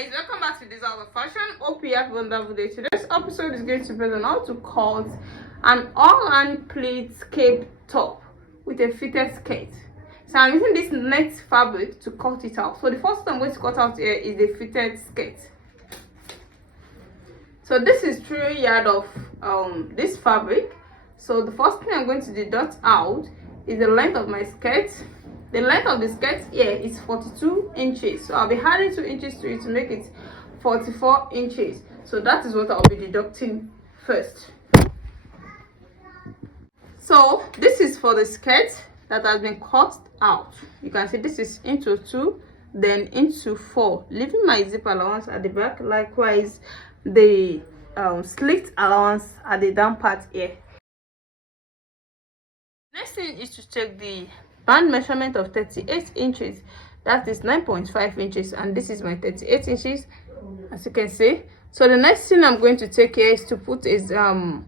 guys, welcome back to this hour of fashion. Hope you have a wonderful day. Today's episode is going to be on how to cut an all-round pleat cape top with a fitted skirt. So I'm using this net fabric to cut it out. So the first thing I'm going to cut out here is the fitted skirt. So this is 3 yards of this fabric. So the first thing I'm going to deduct out is the length of my skirt. The length of the skirt here is 42 inches. So I'll be adding 2 inches to it to make it 44 inches. So that is what I'll be deducting first. So this is for the skirt that has been cut out. You can see this is into 2, then into 4, leaving my zip allowance at the back. Likewise, the slit allowance at the down part here. Next thing is to check the band measurement of 38 inches. That is 9.5 inches, and this is my 38 inches, as you can see. So the next thing I'm going to take here is to put is band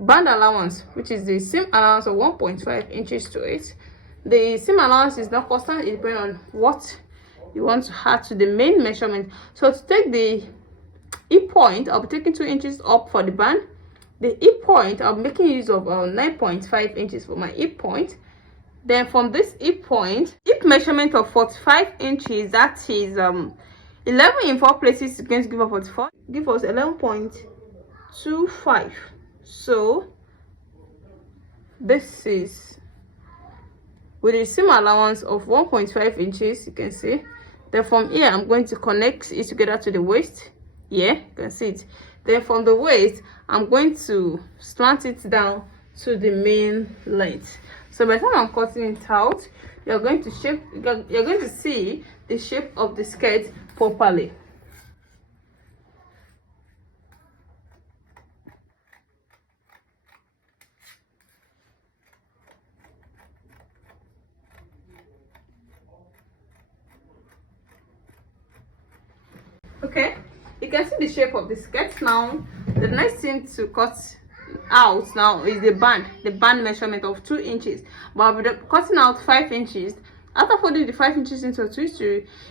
allowance, which is the seam allowance of 1.5 inches to it. The seam allowance is not constant, it depends on what you want to add to the main measurement. So to take the hip point, I'll be taking 2 inches up for the band. The hip point, I'll be making use of 9.5 inches for my hip point. Then from this hip point, hip measurement of 45 inches, that is 11 in 4 places is going to give us 44, give us 11.25. So this is with a seam allowance of 1.5 inches, you can see. Then from here, I'm going to connect it together to the waist. Yeah, you can see it. Then from the waist, I'm going to slant it down to the main length. So by the time I'm cutting it out, you're going to see the shape of the skirt properly. Okay, you can see the shape of the skirt now. The next thing to cut out now is the band measurement of 2 inches, but I'll be cutting out 5 inches. After folding the 5 inches into 2,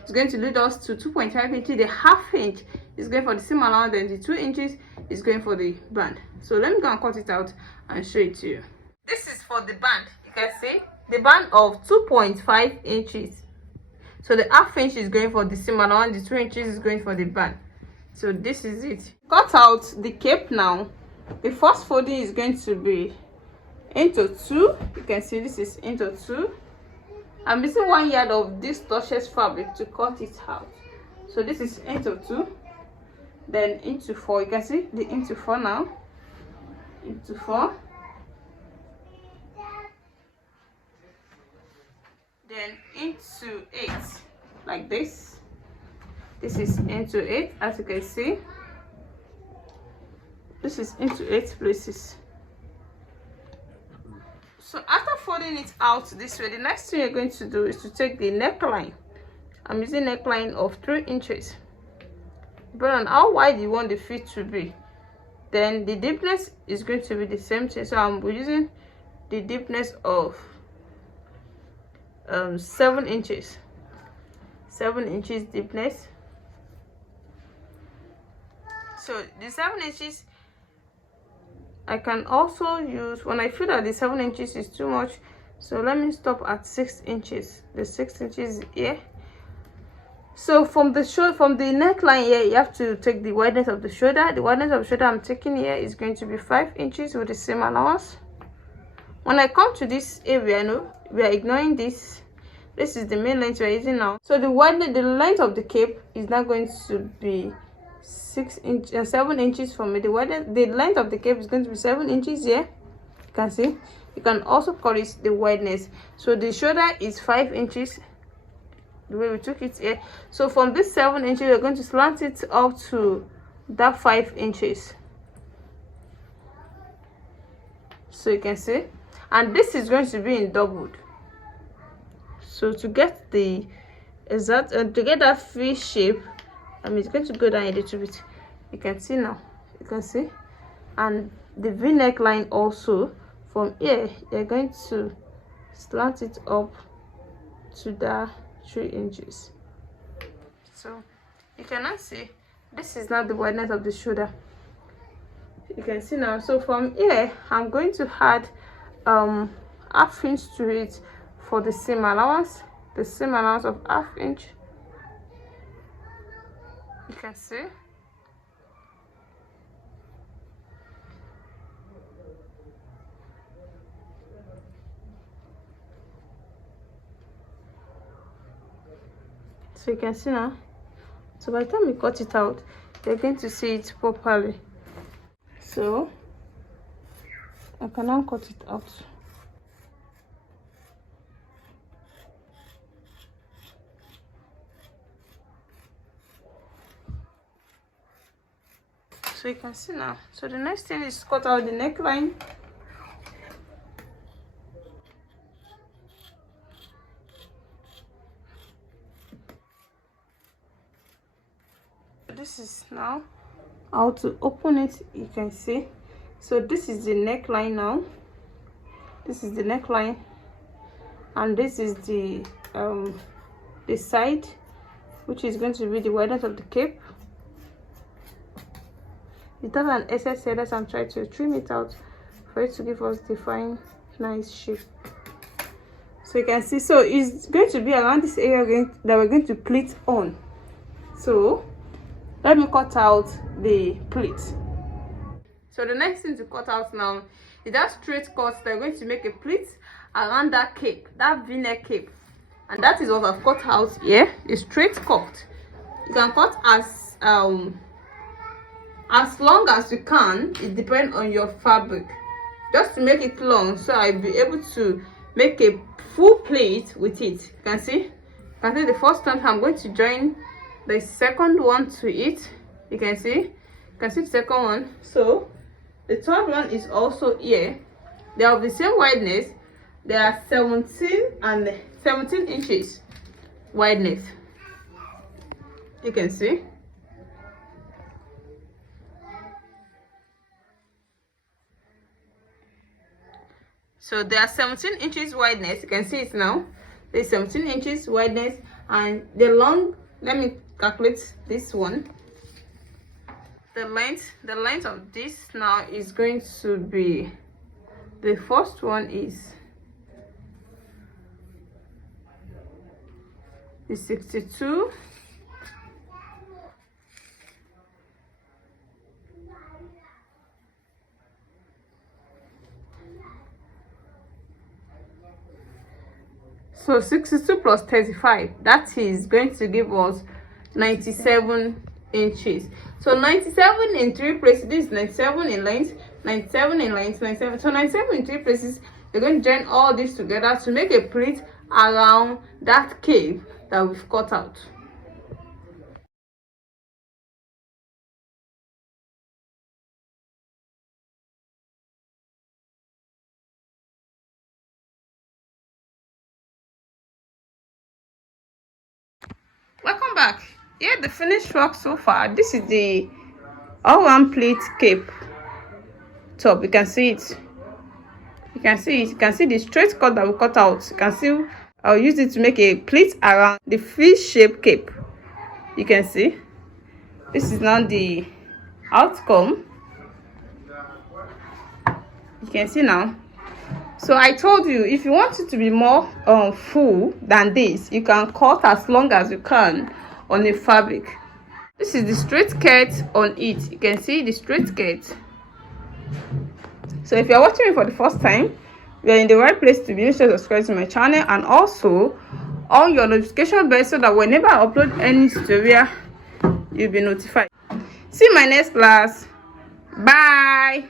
it's going to lead us to 2.5 inches. The half inch is going for the seam allowance, then the 2 inches is going for the band. So let me go and cut it out and show it to you. This is for the band. You can see the band of 2.5 inches. So the half inch is going for the seam allowance, the 2 inches is going for the band. So this is it. Cut out the cape now. The first folding is going to be into 2. You can see this is into 2. I'm using 1 yard of this touches fabric to cut it out. So this is into 2, then into 4. You can see the into 4 now. Into 4. Then into 8, like this. This is into 8, as you can see. This is into 8 places. So after folding it out this way, the next thing you're going to do is to take the neckline. I'm using neckline of 3 inches. But on how wide you want the fit to be, then the deepness is going to be the same thing. So I'm using the deepness of 7 inches. 7 inches deepness. So the 7 inches I can also use when I feel that the 7 inches is too much. So let me stop at 6 inches. The 6 inches here. So from the neckline here, you have to take the wideness of the shoulder. The wideness of the shoulder I'm taking here is going to be 5 inches with the same allowance. When I come to this area, no, we are ignoring this. This is the main length we're using now. So the length of the cape is now going to be 7 inches from me. The length of the cape is going to be 7 inches here. You can see. You can also correct the wideness. So the shoulder is 5 inches. The way we took it here. So from this 7 inches, we're going to slant it up to that 5 inches. So you can see. And this is going to be in doubled. So to get the exact to get that free shape, it's going to go down a little bit. You can see now. You can see. And the V neckline also, from here, you're going to slant it up to that 3 inches. So You cannot see. This is not the wideness of the shoulder. You can see now. So from here, I'm going to add half inch to it for the seam allowance. The seam allowance of half inch. You can see. So you can see now. So by the time you cut it out, you're going to see it properly. So I can now cut it out. So you can see now. So the next thing is cut out the neckline. This is now how to open it. You can see. So this is the neckline now. This is the neckline, and this is the side, which is going to be the wideness of the cape. It has an excess here that I'm trying to trim it out for it to give us the fine, nice shape. So you can see. So it's going to be around this area that we're going to pleat on. So let me cut out the pleat. So the next thing to cut out now is that straight cut that we're going to make a pleat around that cape, that v-neck cape. And that is what I've cut out here, a straight cut. You can cut as long as you can. It depends on your fabric. Just to make it long, so I'll be able to make a full pleat with it. You can see. You can see the first time I'm going to join the second one to it. You can see. You can see the second one. So the third one is also here. They have the same wideness. They are 17 inches wideness. You can see. So there are 17 inches wideness. You can see it now. There's 17 inches wideness, and the long, let me calculate this one. The length of this now is going to be, the first one is 62. So 62 plus 35, that is going to give us 97 inches. So 97 in 3 places. This is 97 in length, 97 in length, 97. So 97 in 3 places. We're going to join all this together to make a pleat around that cape that we've cut out. Welcome back. Here the finished work so far. This is the all-round pleat cape top. You can see it. You can see it. You can see the straight cut that we cut out. You can see I'll use it to make a pleat around the fish-shaped cape. You can see. This is now the outcome. You can see now. So I told you, if you want it to be more full than this, you can cut as long as you can on the fabric. This is the straight skirt on it. You can see the straight skirt. So if you're watching me for the first time, you're in the right place to be. Sure to subscribe to my channel and also on your notification bell so that whenever I upload any tutorial, you'll be notified. See you in my next class. Bye.